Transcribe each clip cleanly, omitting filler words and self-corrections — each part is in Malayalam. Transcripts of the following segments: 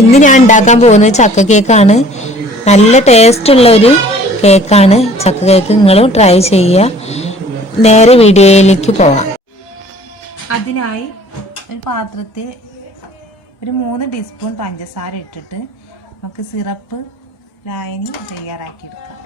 ഇന്ന് ഞാൻ ഉണ്ടാക്കാൻ പോകുന്നത് ചക്ക കേക്കാണ്. നല്ല ടേസ്റ്റ് ഉള്ള ഒരു കേക്കാണ് ചക്ക കേക്ക്. നിങ്ങളും ട്രൈ ചെയ്യുക. നേരെ വീഡിയോയിലേക്ക് പോവാം. അതിനായി ഒരു പാത്രത്തിൽ ഒരു 3 ടീസ്പൂൺ പഞ്ചസാര ഇട്ടിട്ട് നമുക്ക് സിറപ്പ് ലായനി തയ്യാറാക്കിയെടുക്കാം.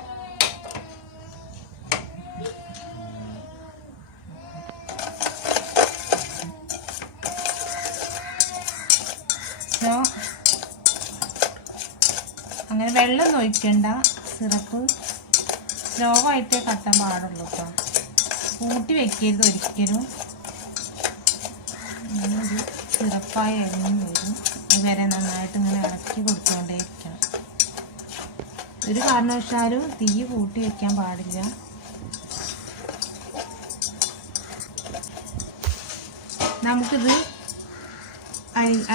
അങ്ങനെ വെള്ളം ഒഴിക്കേണ്ട. സിറപ്പ് സ്ലോ ആയിട്ടേ കത്താൻ പാടുള്ളൂ കേട്ടോ. കൂട്ടി വെക്കരുത് ഒരിക്കലും. ഒരു സിറപ്പായി എറിഞ്ഞു വരും. അതുവരെ നന്നായിട്ട് ഇങ്ങനെ ഇളക്കി കൊടുത്തുകൊണ്ടേയിരിക്കണം. ഒരു കാരണവശാലും തീ കൂട്ടി വെക്കാൻ പാടില്ല. നമുക്കിത്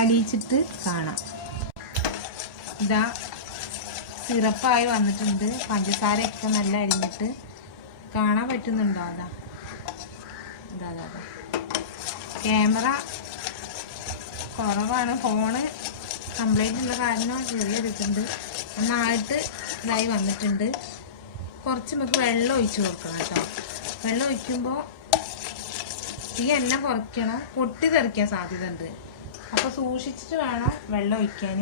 അലിയിച്ചിട്ട് കാണാം. ഇതാ സിറപ്പായി വന്നിട്ടുണ്ട്. പഞ്ചസാരയൊക്കെ നല്ല അരിഞ്ഞിട്ട് കാണാൻ പറ്റുന്നുണ്ടോ? അതാ ഇതാ അതാ ക്യാമറ കുറവാണ്. ഫോണ് കംപ്ലൈൻ്റ് ഉള്ള കാരണം ചെറിയതെടുക്കുന്നുണ്ട്. നന്നായിട്ട് ഇതായി വന്നിട്ടുണ്ട്. കുറച്ച് നമുക്ക് വെള്ളം ഒഴിച്ച് കൊടുക്കണം കേട്ടോ. വെള്ളം ഒഴിക്കുമ്പോൾ ഈ എണ്ണ കുറയ്ക്കണം. പൊട്ടി തെറിക്കാൻ സാധ്യത ഉണ്ട്. അപ്പോൾ സൂക്ഷിച്ചിട്ട് വേണം വെള്ളം ഒഴിക്കാൻ.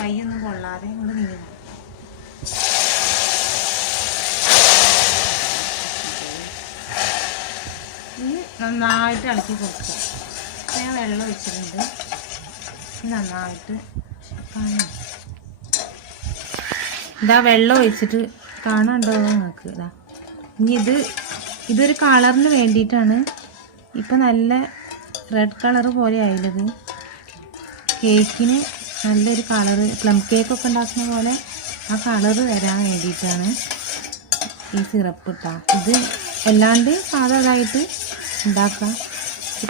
കൈയൊന്നും കൊള്ളാതെ കൊണ്ട് നീങ്ങണം. ഇനി നന്നായിട്ട് ഇളക്കി കൊടുക്കുക. ഞാൻ വെള്ളം ഒഴിച്ചിട്ടുണ്ട്. നന്നായിട്ട് കാണാം. ഇതാ വെള്ളം ഒഴിച്ചിട്ട് കാണാണ്ടോ നിങ്ങൾക്ക്? ഇതാ ഇനി ഇതൊരു കളറിന് വേണ്ടിയിട്ടാണ്. ഇപ്പം നല്ല റെഡ് കളറ് പോലെ ആയത്. കേക്കിന് നല്ലൊരു കളറ്, പ്ലം കേക്കൊക്കെ ഉണ്ടാക്കുന്ന പോലെ ആ കളറ് വരാൻ വേണ്ടിയിട്ടാണ് ഈ സിറപ്പ് ഇട്ടാ. ഇത് അല്ലാണ്ട് സാധാരണമായിട്ട് ഉണ്ടാക്കാം.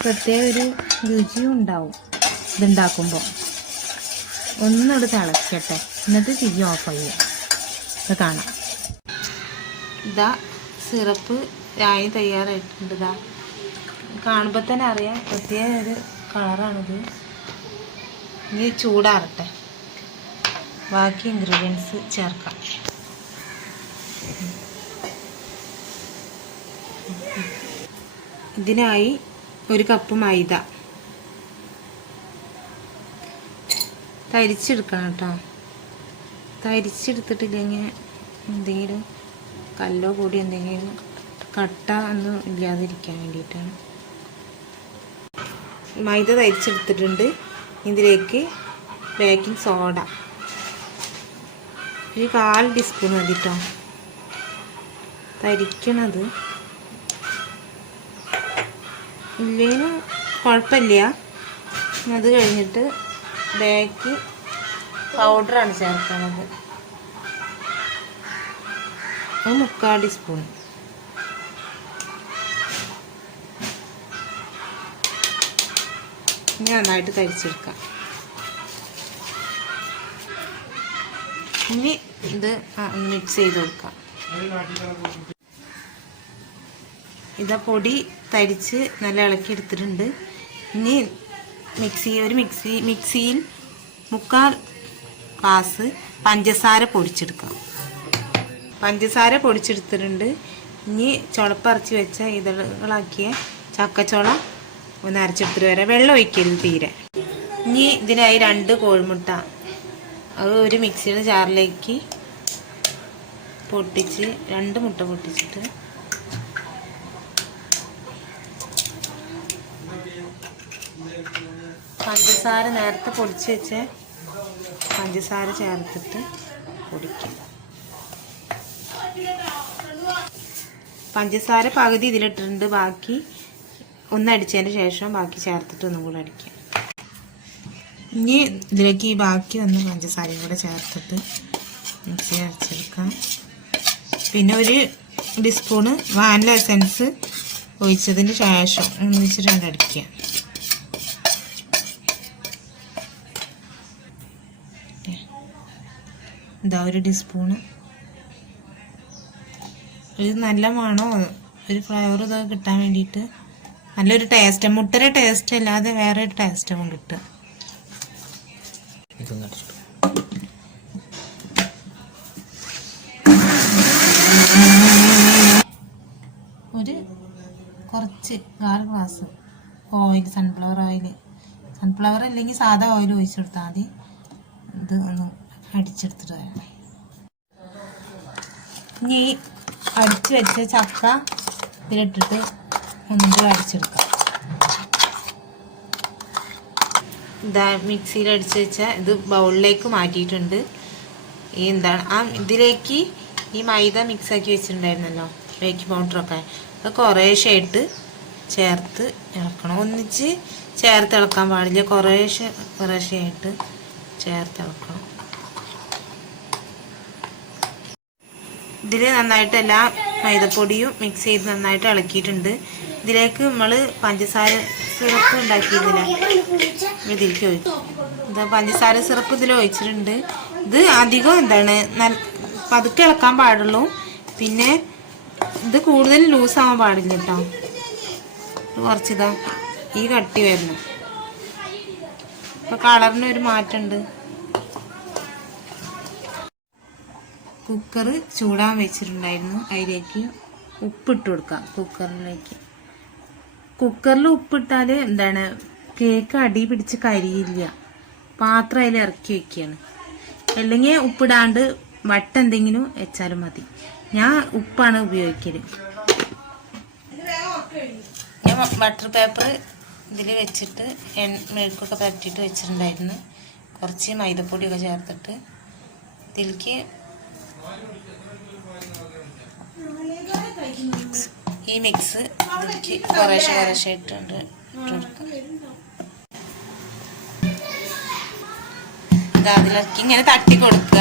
പ്രത്യേക ഒരു രുചിയും ഉണ്ടാവും ഇതുണ്ടാക്കുമ്പോൾ. ഒന്നുകൂടെ തിളക്കട്ടെ, എന്നിട്ട് തീ ഓഫ് ചെയ്യാം. ഇത് കാണാം. ഇതാ സിറപ്പ് രായി തയ്യാറായിട്ടുണ്ട്. ഇതാ കാണുമ്പോൾ തന്നെ അറിയാം പ്രത്യേക ഒരു കളറാണിത്. ഇനി ചൂടാറട്ടെ, ബാക്കി ഇൻഗ്രീഡിയൻസ് ചേർക്കാം. ഇതിനായി 1 കപ്പ് മൈദ തരിച്ചെടുക്കണം കേട്ടോ. തരിച്ചെടുത്തിട്ടില്ലെങ്കിൽ എന്തെങ്കിലും കല്ലോ കൂടി എന്തെങ്കിലും കട്ട ഒന്നും ഇല്ലാതിരിക്കാൻ വേണ്ടിയിട്ടാണ്. മൈദ തരിച്ചെടുത്തിട്ടുണ്ട്. ഇതിലേക്ക് ബേക്കിംഗ് സോഡ ഒരു 1/4 ടീസ്പൂൺ മതി കേട്ടോ. തരിക്കണത് ഇല്ലേനും കുഴപ്പമില്ല. അത് കഴിഞ്ഞിട്ട് ബേക്കിംഗ് പൗഡറാണ് ചേർക്കുന്നത്. അത് 3/4 ടീസ്പൂൺ. ഇനി നന്നായിട്ട് തരിച്ചെടുക്കാം. ഇനി ഇത് മിക്സ് ചെയ്ത് കൊടുക്കാം. ഇതാ പൊടി തരിച്ച് നല്ല ഇളക്കി എടുത്തിട്ടുണ്ട്. ഇനി മിക്സിയിൽ 3/4 ഗ്ലാസ് പഞ്ചസാര പൊടിച്ചെടുക്കാം. പഞ്ചസാര പൊടിച്ചെടുത്തിട്ടുണ്ട്. ഇനി ചുളപ്പരച്ച് വെച്ച ഇതളാക്കിയ ചക്കച്ചോള ഒന്ന് അരച്ചെടുത്തിട്ട് വരാം. വെള്ളം ഒഴിക്കരുത് തീരെ. ഇനി ഇതിനായി 2 കോഴിമുട്ട അത് ഒരു മിക്സിയുടെ ജാറിലേക്ക് പൊട്ടിച്ച് 2 മുട്ട പൊട്ടിച്ചിട്ട് പഞ്ചസാര നേരത്തെ പൊടിച്ച് വെച്ച പഞ്ചസാര ചേർത്തിട്ട് പൊടിക്കുക. പഞ്ചസാര പകുതി ഇതിലിട്ടിട്ടുണ്ട്. ബാക്കി ഒന്നടിച്ചതിന് ശേഷം ബാക്കി ചേർത്തിട്ട് ഒന്നും കൂടെ അടിക്കുക. ഇനി ഇതിലേക്ക് ഈ ബാക്കി വന്ന പഞ്ചസാരയും കൂടെ ചേർത്തിട്ട് മിക്സി അരച്ചെടുക്കാം. പിന്നെ 1 ടീസ്പൂണ് വാനില എസൻസ് ഒഴിച്ചതിന് ശേഷം ഒന്നിച്ചിട്ട് അടിക്കുക. ഇതാ 1 ടീസ്പൂണ്. ഇത് നല്ല മണോ ഒരു ഫ്ലേവർ ഇതൊക്കെ കിട്ടാൻ വേണ്ടിയിട്ട് നല്ലൊരു ടേസ്റ്റ്. മുട്ടയുടെ ടേസ്റ്റ് അല്ലാതെ വേറെ ഒരു ടേസ്റ്റാവും കിട്ടുക. ഇതും കടിച്ചിട്ടു. ഒരു കുറച്ച് 4 glass oil, sunflower oil, sunflower അല്ലെങ്കിൽ സാധാ ഓയിൽ ഒഴിച്ചു കൊടുത്താൽ മതി. ഇത് ഒന്ന് അടിച്ചെടുത്തിട്ട് വരണം. ഇനി അടിച്ചു വെച്ച ചക്ക ഇതിലിട്ടിട്ട് ഒന്നും കൂടെ അടിച്ചെടുക്കാം. ഇതാ മിക്സിയിൽ അടിച്ചു വെച്ച ഇത് ബൗളിലേക്ക് മാറ്റിയിട്ടുണ്ട്. ഈ എന്താണ് ഇതിലേക്ക് ഈ മൈദ മിക്സാക്കി വെച്ചിട്ടുണ്ടായിരുന്നല്ലോ, ബേക്കിംഗ് പൗഡറൊക്കെ, അത് കുറേശ്ശായിട്ട് ചേർത്ത് ഇളക്കണം. ഒന്നിച്ച് ചേർത്ത് ഇളക്കാൻ പാടില്ല, കുറേശ്ശായിട്ട് ചേർത്ത് ഇളക്കണം. ഇതിൽ നന്നായിട്ട് എല്ലാ മൈദപ്പൊടിയും മിക്സ് ചെയ്ത് നന്നായിട്ട് ഇളക്കിയിട്ടുണ്ട്. ഇതിലേക്ക് നമ്മൾ പഞ്ചസാര സിറപ്പ് ഉണ്ടാക്കിയിരുന്നില്ല, ഇതിലേക്ക് ഒഴിച്ചു. ഇത് പഞ്ചസാര സിറപ്പ് ഇതിൽ ഒഴിച്ചിട്ടുണ്ട്. ഇത് അധികം പതുക്കെ ഇളക്കാൻ പാടുള്ളൂ. പിന്നെ ഇത് കൂടുതൽ ലൂസാവാൻ പാടില്ല കേട്ടോ. കുറച്ചിതാ ഈ കട്ടി വരുന്നു. ഇപ്പൊ കളറിന് ഒരു മാറ്റമുണ്ട്. കുക്കർ ചൂടാൻ വെച്ചിട്ടുണ്ടായിരുന്നു, അതിലേക്ക് ഉപ്പിട്ട് കൊടുക്കാം. കുക്കറിൽ ഉപ്പിട്ടാൽ കേക്ക് അടി പിടിച്ച് കരിയില്ല. പാത്രം അതിൽ ഇറക്കി വെക്കുകയാണ്. അല്ലെങ്കിൽ ഉപ്പിടാണ്ട് വട്ടെന്തെങ്കിലും വെച്ചാലും മതി. ഞാൻ ഉപ്പാണ് ഉപയോഗിക്കല്. ഞാൻ ബട്ടർ പേപ്പർ ഇതിൽ വെച്ചിട്ട് മെഴുക്കൊക്കെ പരട്ടിയിട്ട് വെച്ചിട്ടുണ്ടായിരുന്നു. കുറച്ച് മൈദപ്പൊടിയൊക്കെ ചേർത്തിട്ട് ഇതിലേക്ക് ഈ മിക്സ് ഇതിലേക്ക് കുറേശ്ശെ ഇട്ടുണ്ട് ഇട്ടുകൊടുക്കാം. അതിലേക്ക് ഇങ്ങനെ തട്ടി കൊടുക്കുക.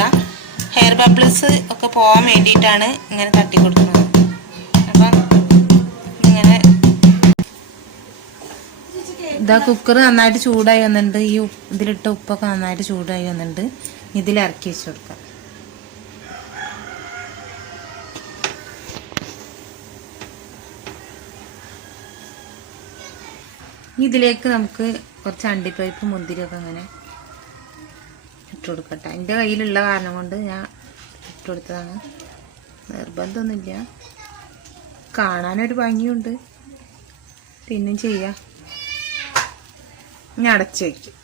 ഹെയർ ബബിൾസ് ഒക്കെ പോകാൻ വേണ്ടിയിട്ടാണ് ഇങ്ങനെ തട്ടി കൊടുക്കുന്നത്. അപ്പം ഇങ്ങനെ ഇതാ കുക്കർ നന്നായിട്ട് ചൂടായി വന്നിട്ടുണ്ട്. ഈ ഇതിലിട്ട ഉപ്പൊക്കെ നന്നായിട്ട് ചൂടായി വന്നിട്ടുണ്ട്. ഇതിൽ ഇറക്കി വെച്ച് കൊടുക്കാം. ഇതിലേക്ക് നമുക്ക് കുറച്ച് അണ്ടിപ്പരിപ്പ് മുന്തിരിയൊക്കെ അങ്ങനെ ഇട്ട് കൊടുക്കട്ടെ. എൻ്റെ കയ്യിലുള്ള കാരണം കൊണ്ട് ഞാൻ ഇട്ട് കൊടുത്തതാണ്. നിർബന്ധമൊന്നുമില്ല, കാണാനൊരു ഭംഗിയുണ്ട്, തിന്നും ചെയ്യാം. ഞാൻ അടച്ചു വയ്ക്കും.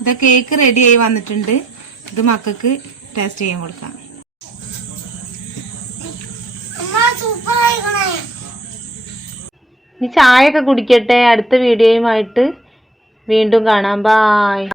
ഇത് കേക്ക് റെഡിയായി വന്നിട്ടുണ്ട്. ഇത് മക്കൾക്ക് ടേസ്റ്റ് ചെയ്യാൻ കൊടുക്കാം. ഇനി ചായയൊക്കെ കുടിക്കട്ടെ. അടുത്ത വീഡിയോയുമായിട്ട് വീണ്ടും കാണാം. ബായ്.